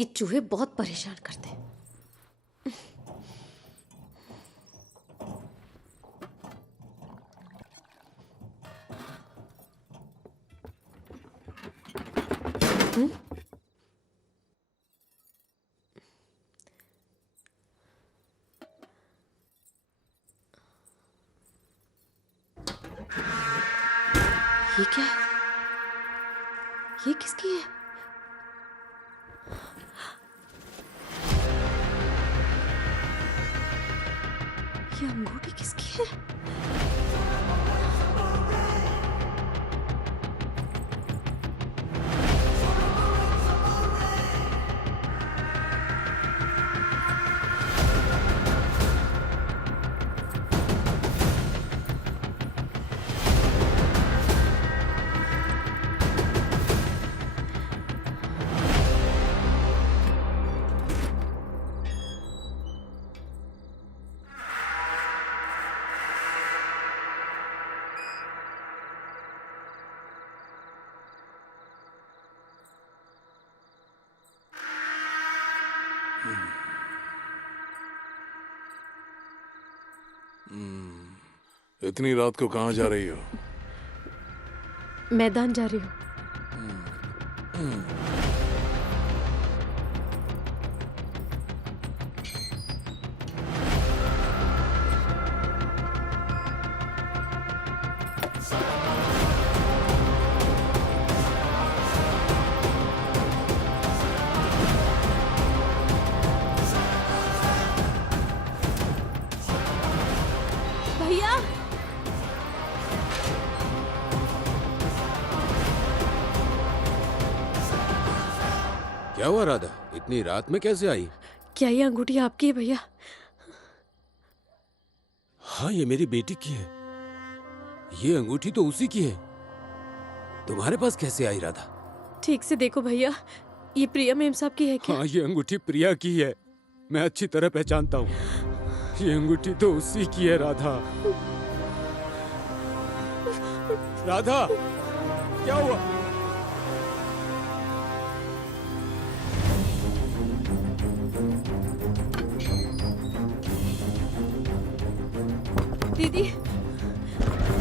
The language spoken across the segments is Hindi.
ये चूहे बहुत परेशान करते हैं। ये क्या है? ये किसकी है? ये अंगूठी किसकी है? इतनी रात को कहाँ जा रही हो? मैदान जा रही हूँ। भैया, क्या हुआ राधा, इतनी रात में कैसे आई? क्या ये अंगूठी आपकी है भैया? हाँ, ये मेरी बेटी की है। ये अंगूठी तो उसी की है। तुम्हारे पास कैसे आई राधा? ठीक से देखो भैया, ये प्रिया मेम साहब की है क्या? हाँ, ये अंगूठी प्रिया की है। मैं अच्छी तरह पहचानता हूँ। ये अंगूठी तो उसी की है राधा। राधा, क्या हुआ? दीदी,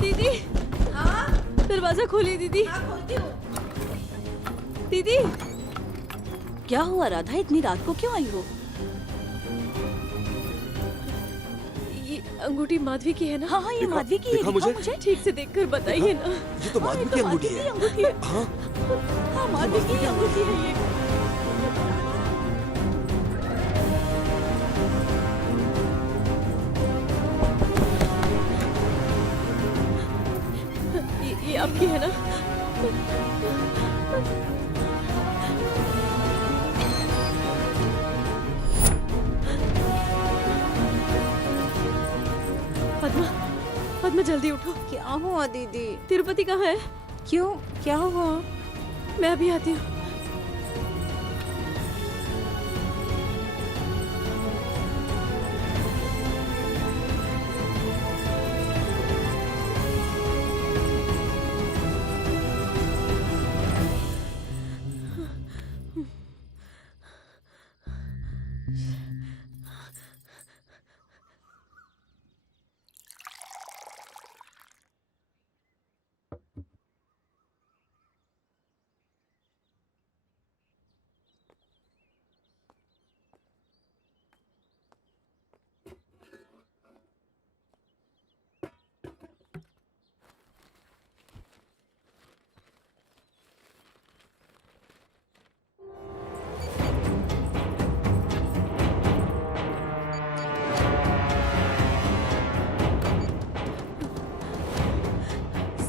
दीदी, हाँ दरवाजा खोलिए दीदी। हाँ खोलती हूँ। दीदी, क्या हुआ राधा, इतनी रात को क्यों आई हो? ये अंगूठी माधवी की है ना? हाँ हाँ, ये माधवी की है। दिखा दिखाओ मुझे। ठीक से देखकर बताइए ना। ये तो माधवी की अंगूठी है। अंगूठी है। हाँ, हाँ, माधवी की अंगूठी है ये। ये आपकी है ना? पद्मा, पद्मा जल्दी उठो। क्या हुआ दीदी? तिरुपति कहाँ है? क्यों, क्या हुआ? मैं अभी आती हूँ।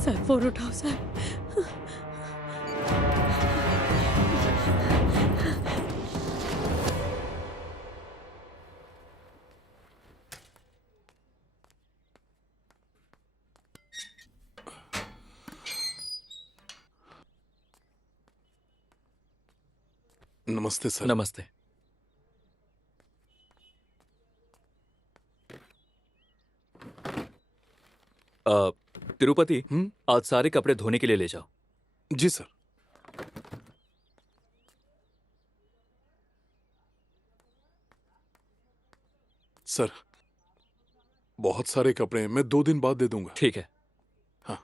सर, फोन उठाओ सर। नमस्ते सर। नमस्ते। तिरुपति, आज सारे कपड़े धोने के लिए ले जाओ। जी सर। सर, बहुत सारे कपड़े हैं, मैं 2 दिन बाद दे दूंगा। ठीक है। हाँ।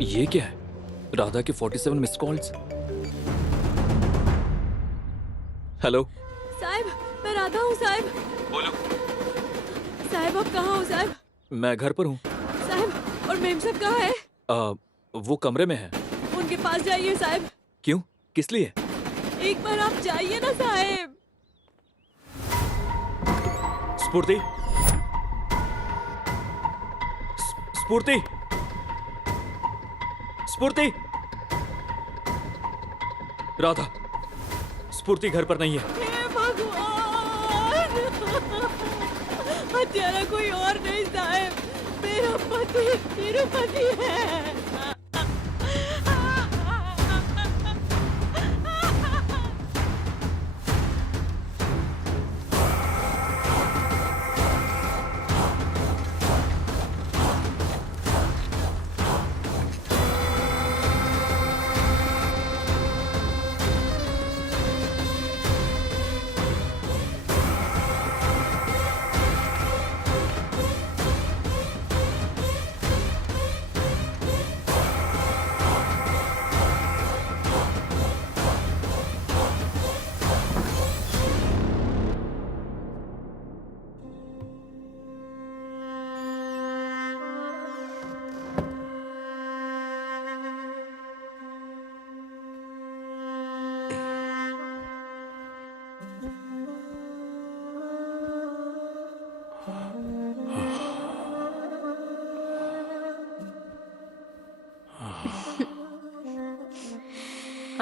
ये क्या है? राधा के 47 मिस कॉल्स। हेलो। साहब, मैं राधा हूँ साहब। बोलो। साहब आप कहाँ हो साहब? मैं घर पर हूँ। साहब और मेम साहब कहाँ है? वो कमरे में है। उनके पास जाइए साहब। क्यों? किस लिए? एक बार आप जाइए ना साहब। स्फूर्ति। स्फूर्ति। स्फूर्ति। राधा, स्फूर्ति घर पर नहीं है। हे भगवान! हत्यारा कोई और नहीं साहब, मेरा पति तिरुपति है।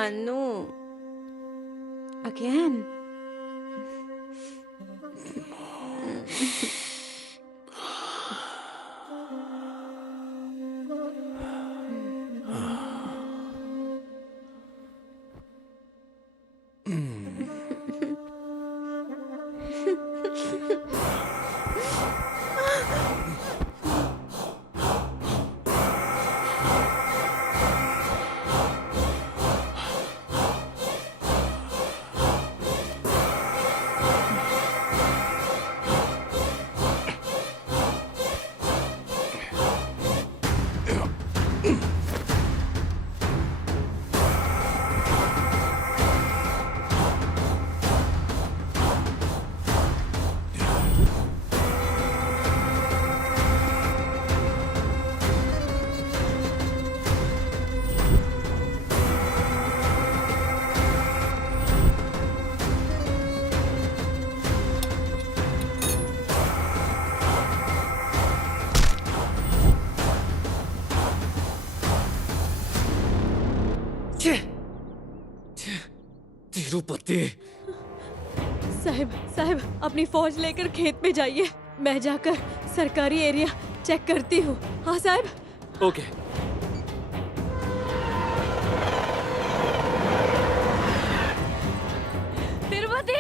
Anu, again. तिरुपति। साहब साहब अपनी फौज लेकर खेत में जाइए, मैं जाकर सरकारी एरिया चेक करती हूँ। हाँ साहब। ओके। तिरुपति!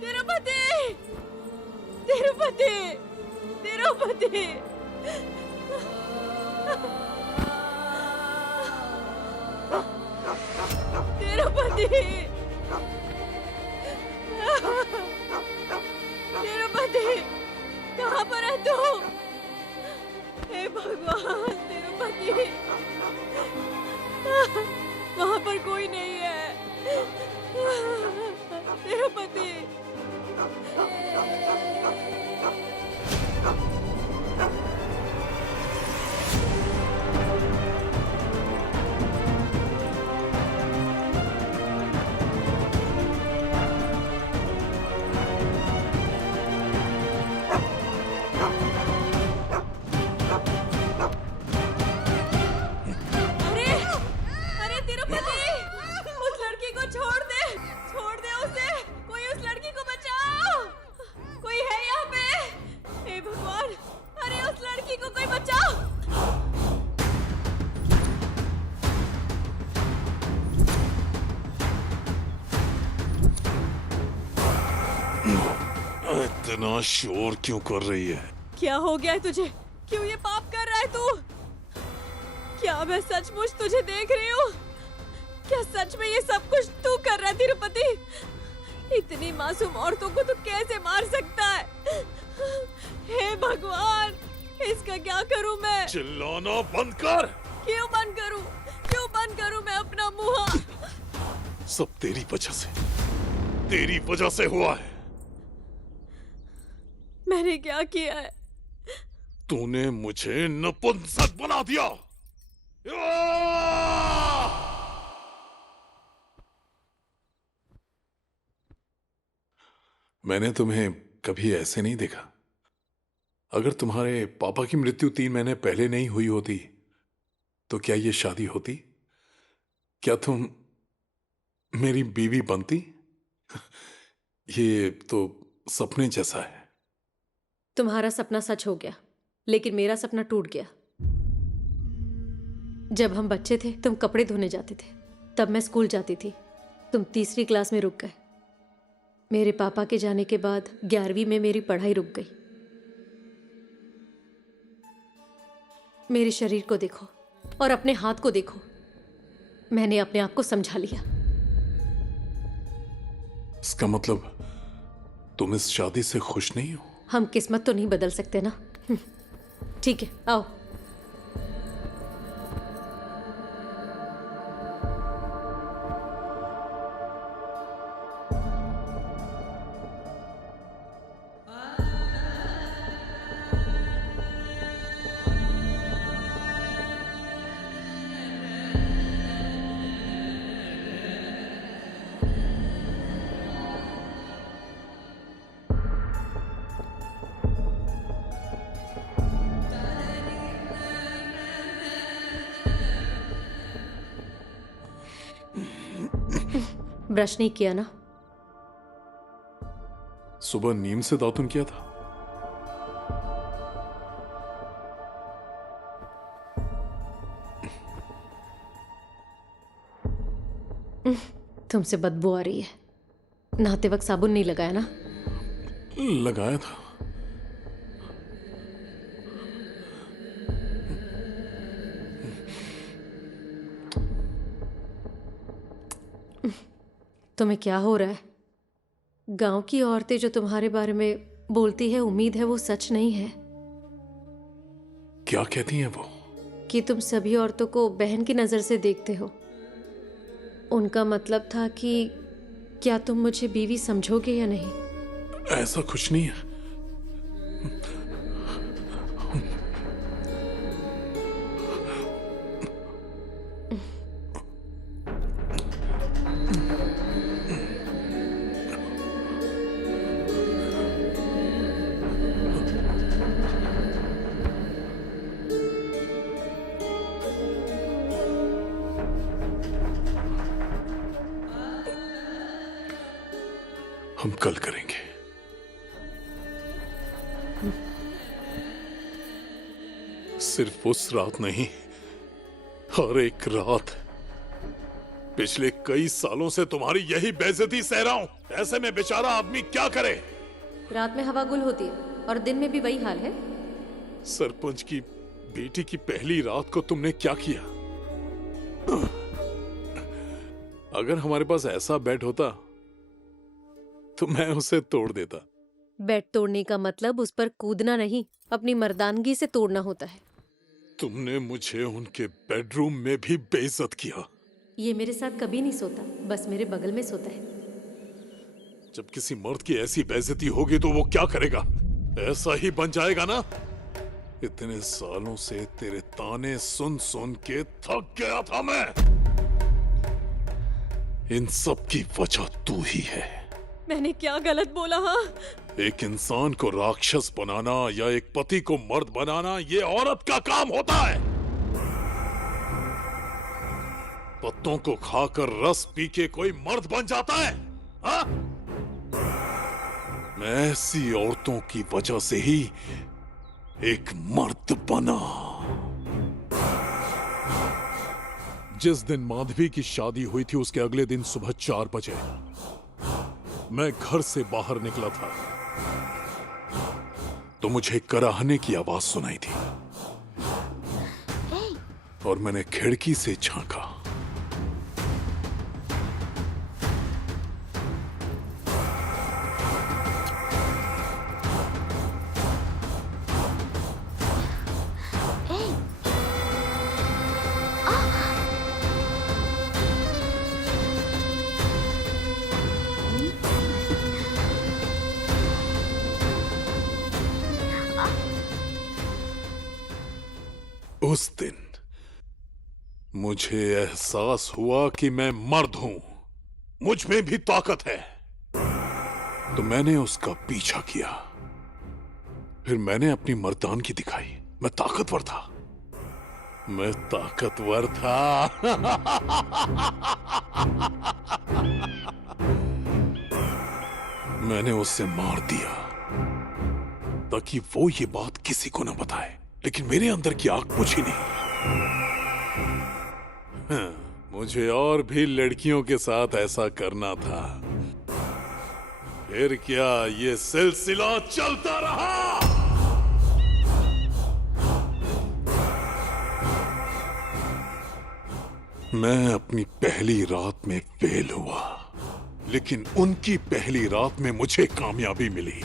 तिरुपति, तिरुपति, तिरुपति। तिरुपति, तिरुपति, कहाँ पर है तू? हे भगवान, तिरुपति, वहाँ पर कोई नहीं है। तिरुपति, अरे अरे तिरुपति, उस लड़की को छोड़ दे उसे। कोई उस लड़की को बचाओ। कोई है यहाँ पे? हे भगवान, अरे उस लड़की को कोई बचाओ। इतना शोर क्यों कर रही है? क्या हो गया है तुझे? क्यों ये पाप कर रहा है तू? क्या मैं सचमुच तुझे देख रही हूँ? क्या सच में ये सब कुछ तू कर रहा है तिरुपति? इतनी मासूम औरतों को तू कैसे मार सकता है? हे भगवान, इसका क्या करूँ मैं? चिल्लाना बंद कर। क्यों बंद करूँ? क्यों बंद करूँ मैं अपना मुंह? सब तेरी वजह से हुआ है। मैंने क्या किया है? तूने मुझे नपुंसक बना दिया। मैंने तुम्हें कभी ऐसे नहीं देखा। अगर तुम्हारे पापा की मृत्यु 3 महीने पहले नहीं हुई होती तो क्या ये शादी होती? क्या तुम मेरी बीवी बनती? ये तो सपने जैसा है। तुम्हारा सपना सच हो गया, लेकिन मेरा सपना टूट गया। जब हम बच्चे थे तुम कपड़े धोने जाते थे, तब मैं स्कूल जाती थी। तुम तीसरी क्लास में रुक गए। मेरे पापा के जाने के बाद 11वीं में मेरी पढ़ाई रुक गई। मेरे शरीर को देखो और अपने हाथ को देखो। मैंने अपने आप को समझा लिया। इसका मतलब तुम इस शादी से खुश नहीं हो? हम किस्मत तो नहीं बदल सकते ना। ठीक है, आओ। ब्रश नहीं किया ना? सुबह नींद से दातुन किया था। तुमसे बदबू आ रही है। नहाते वक्त साबुन नहीं लगाया ना? लगाया था। तुम्हें क्या हो रहा है? गांव की औरतें जो तुम्हारे बारे में बोलती है, उम्मीद है वो सच नहीं है। क्या कहती हैं वो? कि तुम सभी औरतों को बहन की नजर से देखते हो। उनका मतलब था कि क्या तुम मुझे बीवी समझोगे या नहीं? ऐसा कुछ नहीं है। हम कल करेंगे। सिर्फ उस रात नहीं, हर एक रात। पिछले कई सालों से तुम्हारी यही बेइज्जती सह रहा हूं। ऐसे में बेचारा आदमी क्या करे? रात में हवा गुल होती है और दिन में भी वही हाल है। सरपंच की बेटी की पहली रात को तुमने क्या किया? अगर हमारे पास ऐसा बेड होता तो मैं उसे तोड़ देता। बेड तोड़ने का मतलब उस पर कूदना नहीं, अपनी मर्दानगी से तोड़ना होता है। तुमने मुझे उनके बेडरूम में भी बेइज्जत किया। ये मेरे साथ कभी नहीं सोता, बस मेरे बगल में सोता है। जब किसी मर्द की ऐसी बेइज्जती होगी तो वो क्या करेगा? ऐसा ही बन जाएगा ना? इतने सालों से तेरे ताने सुन सुन के थक गया था मैं। इन सब की वजह तू ही है। मैंने क्या गलत बोला? हाँ, एक इंसान को राक्षस बनाना या एक पति को मर्द बनाना ये औरत का काम होता है। पत्तों को खाकर रस पी के कोई मर्द बन जाता है? हा? मैं ऐसी औरतों की वजह से ही एक मर्द बना। जिस दिन माधवी की शादी हुई थी उसके अगले दिन सुबह 4 बजे मैं घर से बाहर निकला था तो मुझे कराहने की आवाज सुनाई थी और मैंने खिड़की से झांका। उस दिन मुझे एहसास हुआ कि मैं मर्द हूं, मुझ में भी ताकत है। तो मैंने उसका पीछा किया। फिर मैंने अपनी मर्दानगी दिखाई। मैं ताकतवर था, मैं ताकतवर था। मैंने उसे मार दिया ताकि वो ये बात किसी को न बताए, लेकिन मेरे अंदर की आग बुझी नहीं। मुझे और भी लड़कियों के साथ ऐसा करना था। फिर क्या ये सिलसिला चलता रहा। मैं अपनी पहली रात में फेल हुआ, लेकिन उनकी पहली रात में मुझे कामयाबी मिली।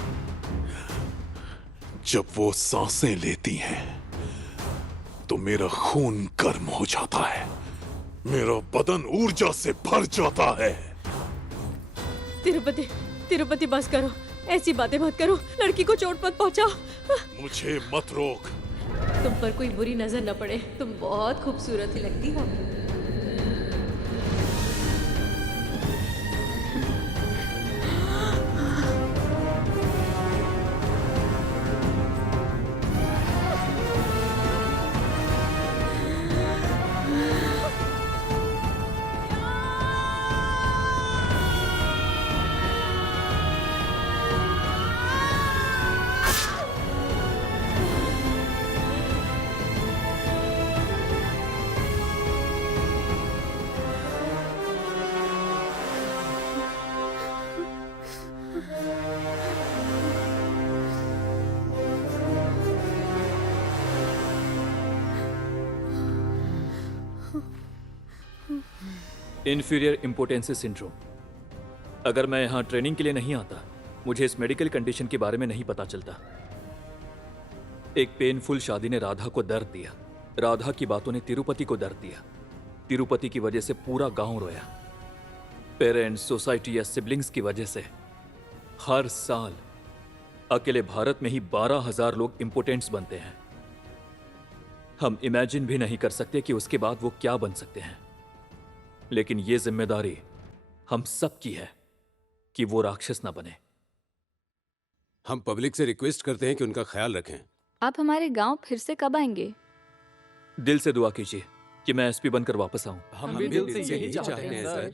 जब वो सांसें लेती हैं तो मेरा खून गर्म हो जाता है, मेरा बदन ऊर्जा से भर जाता है। तिरुपति, तिरुपति बस करो, ऐसी बातें मत करो, लड़की को चोट मत पहुंचाओ। मुझे मत रोक। तुम पर कोई बुरी नजर न पड़े, तुम बहुत खूबसूरत ही लगती हो। Inferior impotency syndrome. अगर मैं यहाँ ट्रेनिंग के लिए नहीं आता, मुझे इस मेडिकल कंडीशन के बारे में नहीं पता चलता। एक पेनफुल शादी ने राधा को दर्द दिया, राधा की बातों ने तिरुपति को दर्द दिया, तिरुपति की वजह से पूरा गांव रोया। पेरेंट्स, सोसाइटी या सिबलिंग्स की वजह से हर साल अकेले भारत में ही 12,000 लोग इम्पोटेंट्स बनते हैं। हम इमेजिन भी नहीं कर सकते कि उसके बाद वो क्या बन सकते हैं। लेकिन ये जिम्मेदारी हम सब की है कि वो राक्षस ना बने। हम पब्लिक से रिक्वेस्ट करते हैं कि उनका ख्याल रखें। आप हमारे गांव फिर से कब आएंगे? दिल से दुआ कीजिए कि मैं एसपी बनकर वापस आऊं। हम भी दिल से यही चाहते हैं सर।